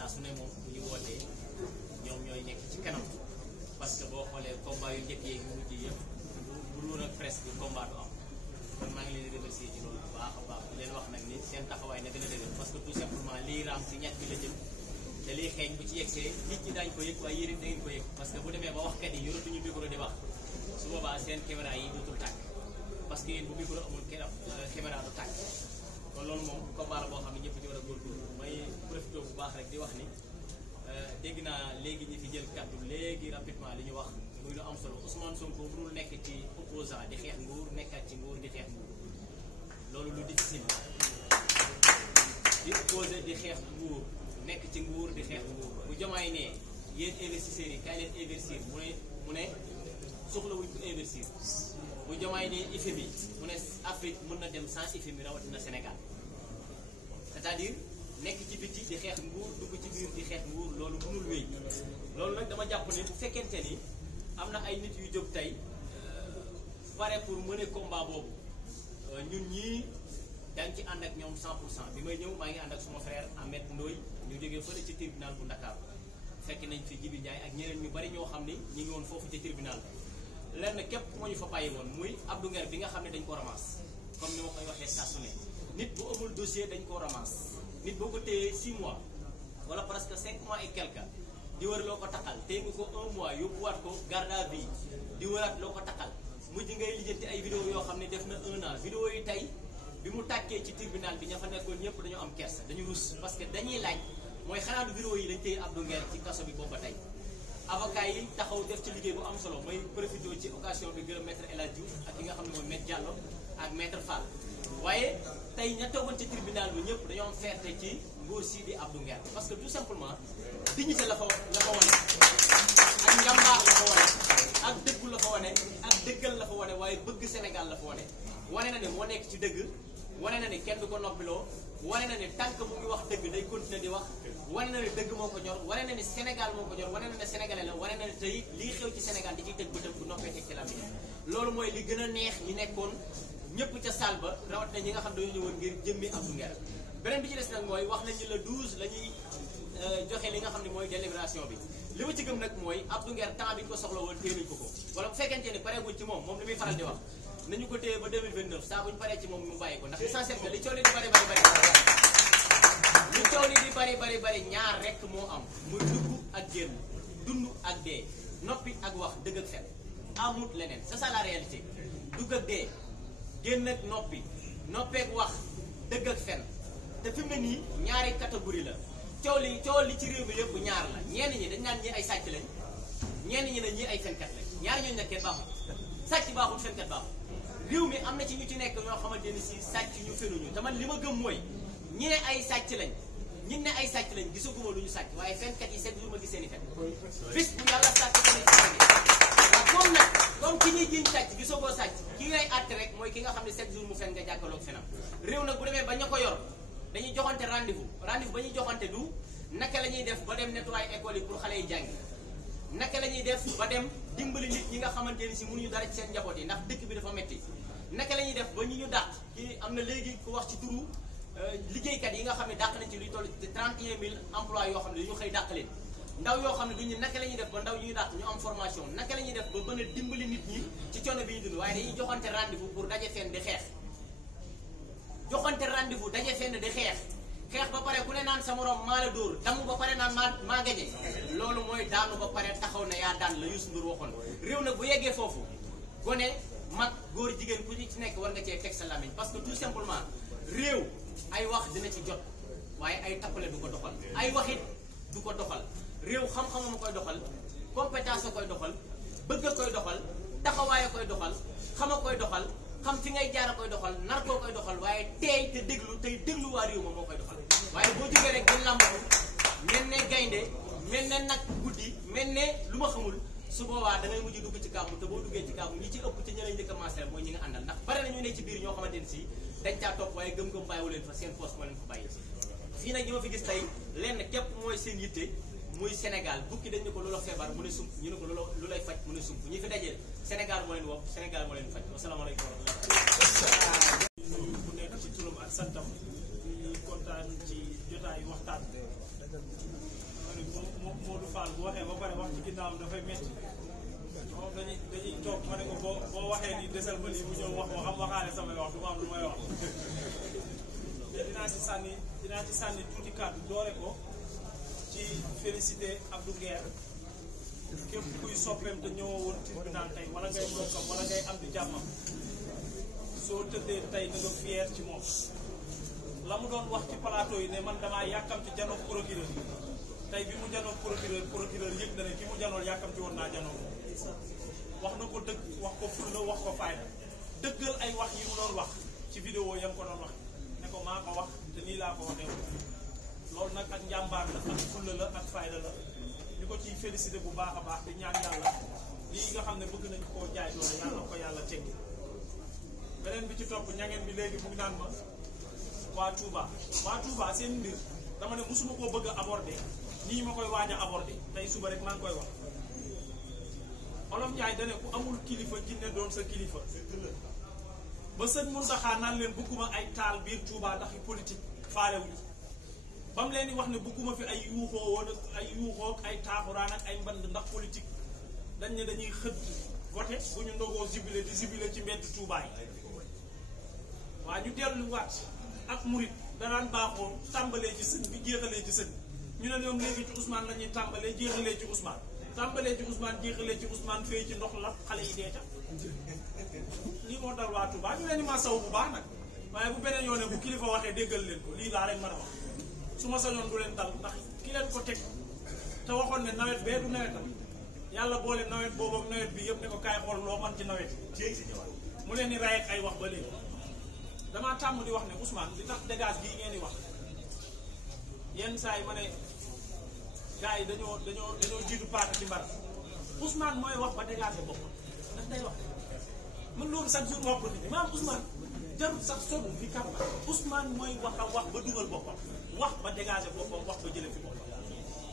saa su ne moom bu ñu wootee ñoom ñooy nekk ci kanam parce que boo xoolee combat yu njëkk yeeg yu mujj yëpp bu dul ak presse bi combat du am kon maa ngi leen di remercier ci loolu bu baax a baax di leen wax nag ni seen taxawaay na gën a dëgër parce que tout simplement lii raam si ñett bi la jëm te liy xeeñ bu ci yegsee nit ñi daañu ko yëg waaye yéen it da ngeen ko yëg parce que bu demee ba waxkat yi yoratuñu micro di wax su boobaa seen caméra yi dootul tàkk parce que yéen bu micro amul caméra du tàkk kon loolu moom combat la boo xam ne ñëpp ci war a góorgóorlu may profité bu baax rek di wax ni dégg naa léegi ñi fi jël kàddu léegi rapidement li ñu wax muy lu am solo Ousmane Sonko mënul nekk ci opposant di xeex nguur nekkaat ci nguur di xeex nguur loolu lu difficile di opposé di xeex nguur nekk ci nguur di xeex nguur bu Diomaye ne yéen investisseurs yi kaay leen investir mu ne soxla wuñ ko investir bu Diomaye ne FMI mu ne Afrique mën na dem sans FMI rawatina Sénégal c'est-à-dire nekk ci biti di xeex nguur dugg ci biir di xeex nguur loolu mënul wéy loolu nag dama jàpp ne bu fekkente ni am na ay nit yu jóg tey pare pour mener combat boobu ñun ñii daañu ci ànd ak ñoom 100% bi may ñëw maa ngi ànd ak suma frère Ahmed Ndoye ñu jógee fële ci tribunal bu Dakar fekk nañ fi Jibi Ndiaye ak ñeneen ñu bari ñoo xam ni ñu ngi woon foofu ci tribunal lenn képp moo ñu fa bàyyi woon muy Abdou Nguer bi nga xam ne dañ ko ramasse comme ni ma koy waxee saa su ne nit bu amul dossier dañ ko ramasse nit boo ko téyee 6 mois wala presque 5 mois et quelque di wër loo ko takkal téye nga ko 1 mois yóbbuwaat ko garde à vue di wëraat loo ko takkal mujj ngay lijjanti ay vidéo yoo xam ne def na 1 an vidéo yi tey bi mu tàkkee ci tribunal bi ña fa nekkoon ñëpp dañoo am kersa dañu rus parce que dañuy laaj mooy xanaa du vidéo yi dañ téye Abdou Nguer ci kaso bi boobu ba tey avocat yi taxaw def ci liggéey bu am solo mooy profité ci occasion bi gërëm maître El Hadj Diouf ak ki nga xam ne mooy maître Diallo ak maître Fall waaye tey ña toogoon ci tribunal bi ñëpp dañoo am fierté ci nguur si di Abdou Nguer parce que tout simplement dignité la fa wane ak njàmbaar la fa wane ak dëggu la fa wane ak dëggal la fa wane waaye bëgg Sénégal la fa wane na ne moo nekk ci dëgg wane na ne kenn du ko noppiloo wane na ne tant que mu ngi wax dëgg day continuer di wax wane na ne dëgg moo ko ñor wane na ne Sénégal moo ko ñor wane na ne sénégalais la wane na ne tey lii xew ci Sénégal di ciy teg bëtam bu noppee teg ci la loolu mooy li gën a neex ñi nekkoon ñëpp ca salle ba rawat na ñi nga xam dañoo ñëwoon ngir jëmmi Abdou Nguer beneen bi ci des nag mooy wax nañu le 12 la ñuy joxe li nga xam ne mooy délibération bi li ma ci gëm nag mooy Abdou Nguer temps bi ñu ko soxla woon téye nañu ko wala bu fekkente ni pareeguñ ci moom li muy faral di wax nañu ko téye ba 2029 saa buñu paree ci moom mu bàyyi ko ndax essentiel que li coow li di bari ñaar rek moo am muy dugg ak génn dund ak dee noppi ak wax dëgg ak fen amut leneen c'est ça la réalité dugg ak dee génn ak noppi noppeek wax dëgg ak fen te fi mu ne nii ñaari catégorie la coow li ci réew mi yëpp ñaar la ñenn ñi dañ naan ñi ay sàcc lañ ñenn ñi ne ñi ay fenkat lañ ñaar ñooñu nag kenn baaxul sàcc baaxul fenkat baaxul réew mi am na ci ñu ci nekk ñoo xamante ni si sàcc ñu fenuñu te man li ma gëm mooy ñi ne ay sàcc lañ ñi ne ay sàcc lañ gisaguma lu ñu sàcc waaye fenkat yi seet lu ma gis seen i fen bis bu yàlla sàcc ko ne comme nag comme ki ñuy jiñ sàcc gisagoo sàcc ki ngay àtte rek mooy ki nga xam ne 7 jours mu fen nga jàkkaloog fenam réew nag bu demee ba ña ko yor dañuy joxante rendez-vous ba ñuy joxante du naka la ñuy def ba dem nettoyer école yi pour xale yi jàngi naka la ñuy def ba dem dimbali nit ñi nga xamante ni si mënuñu dara ci seen njaboot yi ndax dëkk bi dafa metti naka la ñuy def ba ñu dàq ki am na léegi ku wax ci turu liggéeykat yi nga xam ne dàq nañ ci luy toll ci 31 000 emplois yoo xam ne dañu xëy dàq leen ndaw yoo xam ne duñu naka la ñuy def ba ndaw ñu dàq ñu am formation naka la ñuy def ba mën a dimbali nit ñi ci coono bi ñu dund waaye dañuy joxante rendez-vous pour daje fenn di xeex joxante rendez-vous daje fenn di xeex ba pare ku ne naan sa morom maa la dóor damu ba pare naan maa gañe loolu mooy daanu ba pare taxaw na yaa daan la Youssou Ndour waxoon réew nag bu yeggee foofu gone mag góor jigéen ku ci nekk war nga cee teg sa lamiñ parce que tout simplement réew ay wax dina ci jot waaye ay tappale du ko doxal ay waxit du ko doxal réew xam-xamam koy doxal compétence a koy doxal bëgg a koy doxal taxawaay a koy doxal xam a koy doxal xam fi ngay jaar a koy doxal nar koo koy doxal waaye teey te déglu waa réew ma moo koy doxal waaye boo jógee rek di lambatu mel ne gaynde mel ne nag guddi mel ne lu ma xamul su boobaa da ngay mujj dugg ci kàmbu te boo duggee ci kàmbu ñi ci ëpp te ñi lañ njëkk a commencé mooy ñi nga àndal ndax bare na ñu ne ci biir ñoo xamante ne si dañ caa topp waaye gëm-gëm bàyyiwu leen fa seen poste moo leen fa bàyyi fii nag ñi ma fi gis tey lenn képp mooy seen yitte muy Sénégal bukki dañ ne ko loola feebar mu ne sump ñu ne ko loola lu lay faj mu ne sump ñi fi dajeel Sénégal moo leen wopp Sénégal moo leen faj wasalaamaaleykum wa rahmatulah. ku nekk ci turam ak santam di kontaan ci jotaayu waxtaan Modou Fall bu waxee ba pare wax ci ginnaawam dafay métti moom dañuy toog ma ne ko boo waxee ni desal ma lii mu ñëw wax waxaale samay wax du ma am lu may wax mais dinaa ci sànni tuuti kàddu doore ko ci félicité Abdou Nguer képp kuy soppeem te ñëwoo woon tribunal tey wala ngay bokkam wala ngay am di jàmmam soo tëddee tey na nga fier ci moom la mu doon wax ci plateau yi ne man damaa yàkkam ci janoog procureur tey bi mu janoog procureur yëg na ne ki mu janool yàkkam ci woon naa janoog wax na ko dëgg wax ko fulla wax ko fayda dëggal ay wax yi mu doon wax ci vidéo yam ko doon wax ne ko maa ko wax te nii laa ko waxee loolu nag ak njàmbaar la ak fulla la ak fayda la ñu ko ciy félicité bu baax a baax di ñaan yàlla lii nga xam ne bëgg nañ koo jaay doole yàlla na ko yàlla teggi beneen bi ci topp ñangeen bi léegi mu ngi naan ma waa Touba seen mbir dama ne musuma koo bëgg a aborder nii ma koy waaj a aborder tey suba rek maa ngi koy wax Olof Njaay dane ku amul kilifa jinne doon sa kilifa ba sëñ Mountakha naan leen bëgguma ay taal biir Touba ndax politique faalewuñu ba mu leen di wax ne bëgguma fi ay yuuxoo woon ay yuuxoo ay taaxuraan ak ay mband ndax politique dañ ne dañuy xëdd voté bu ñu ndogoo jubilé di jubilé ci mbedd Touba yi waa ñu delluwaat ak murit danaan baaxoo tàmbalee ci sëñ bi jeexalee ci sëñ ñu ne ñoom léegi ci Ousmane la ñuy tàmbalee jeexalee ci Ousmane jeexalee ci Ousmane fee ci ndox la xale yi dee ca lii moo dal waa Touba ñu leen di ma saw bu baax nag waaye bu beneen yoone bu kilifa waxee déggal leen ko lii laa leen mën a wax su ma sañoon du leen dal ndax ki leen ko teg te waxoon ne nawet bee du nawetam yàlla boole nawet boobu ak nawet bi yëpp ne ko kaay xool loo man ci nawet mu leen di ray ak ay wax ba léegi damaa tàmm di wax ne Ousmane li tax dégage gii ngeen di wax yenn saa yi ma ne gars yi dañoo jiitu paaka ci mbar Ousmane mooy wax ba dégager boppam ndax day wax man loolu chaque jour ma wax ko nit ñi maanaam Ousmane jarul sax sonn fi kàmba Ousmane mooy wax a wax ba dugal boppam wax ba dégager boppam wax ba jële fi boppam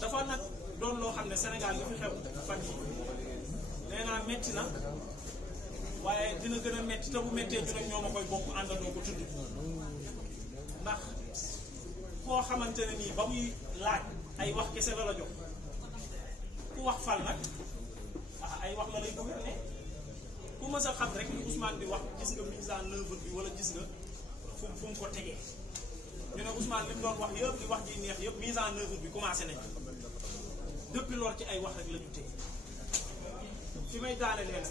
dafa nag doon loo xam ne Sénégal li fi xew fan yi nee naa metti na waaye dina gën a metti te bu méttee ñu rek ñoo ma koy bokk àndandoo ko tudd ndax koo xamante ne nii ba muy laaj ay wax kese la jox ku wax fal nag ay wax la lay gouverner ku mës a xam rek ni Ousmane di wax gis nga mise en œuvre bi wala gis nga fu mu ko tegee ñu ne Ousmane li mu doon wax yëpp li wax ji neex yëpp mise en œuvre bi commencé nañ depuis loolu ci ay wax rek la ñu téye fi may daane leen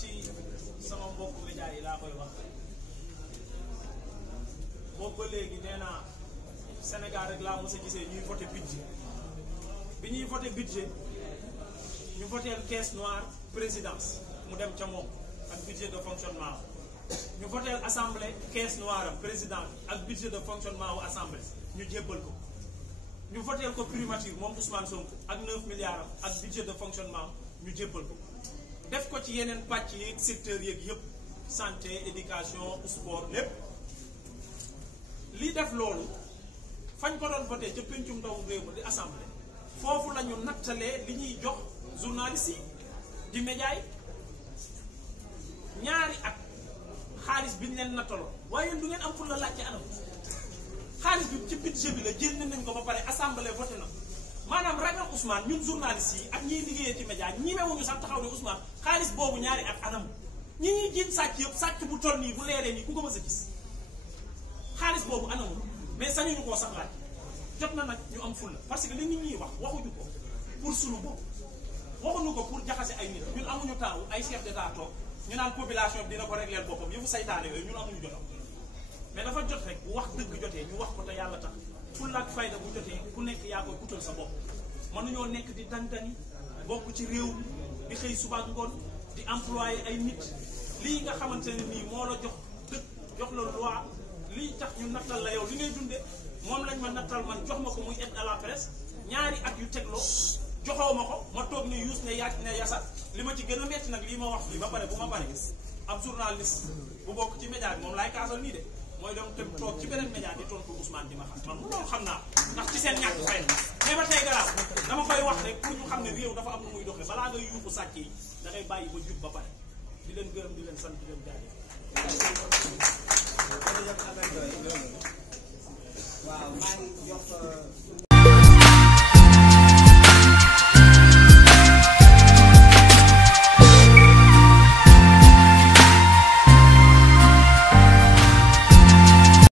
ci sama mbokk média yi laa koy wax boobu ba léegi nee naa Sénégal rek laa mos a gisee ñuy voté budget bi ñuy voté budget ñu voté caisse noire présidence mu dem ca moom ak budget de fonctionnement ñu voté assemblée caisse noire am président ak budget de fonctionnement wu assemblée ñu jébbal ko ñu voté ko primature moom Ousmane Sonko ak 9 milliards ak budget de fonctionnement ñu jébbal ko def ko ci yeneen pàcc yeeg secteur yeeg yëpp santé éducation sport lépp li def loolu fañ ko doon voté ca pencum ndaw réew ma di assemblée foofu la ñu nattalee li ñuy jox journaliste yi di média yi ñaari at xaalis bi ñu leen nattaloo waaye yéen du ngeen am pour la laaj ci anam xaalis bi ci budget bi la génn nañ ko ba pare assemblée voté na maanaam ragal Ousmane ñun journaliste yi ak ñiy liggéeyee ci média ñi mewuñu sax taxaw ne Ousmane xaalis boobu ñaari at anam ñi ñuy jiit sàcc yëpp sàcc bu toll nii bu leeree nii ku ko mës a gis xaalis boobu anamul mais sañuñu koo sax laaj jot na nag ñu am fulla parce que li nit ñi wax waxuñu ko pour sunu bopp waxuñu ko pour jaxase ay nit ñun amuñu temps ay chef d'état toog ñu naan population bi dina ko régler boppam yëfu saytaane yooyu ñun amuñu jotam mais dafa jot rek bu wax dëgg jotee ñu wax ko te yàlla tax fulla ak fayda bu jotee ku nekk yaa koy utal sa bopp mënuñoo nekk di dantani bokk ci réew mi di xëy suba ak ngoon di employé ay nit lii nga xamante ne nii moo la jox dëkk jox la loi lii tax ñu nattal la yow li ngay dunde moom lañ ma nattal man jox ma ko muy aide à la presse ñaari at yu tegloo joxoo ma ko ma toog ne yuus ne yaaj ne yasa li ma ci gën a metti nag lii ma wax fii ba pare bu ma pare ab journaliste bu bokk ci média bi moom laay kaasal nii de mooy dem te toog ci beneen média di tontu Ousmane di ma xam man loolu xam naa ndax ci seen ñàkk fay mais ba tey garaaw dama koy wax rek pour ñu xam ne réew dafa am nu muy doxee balaa ngay yuuxu sàcc yi da ngay bàyyi ba jub ba pare di leen gërëm di leen sant di leen jaajëf waaw maa ngi jox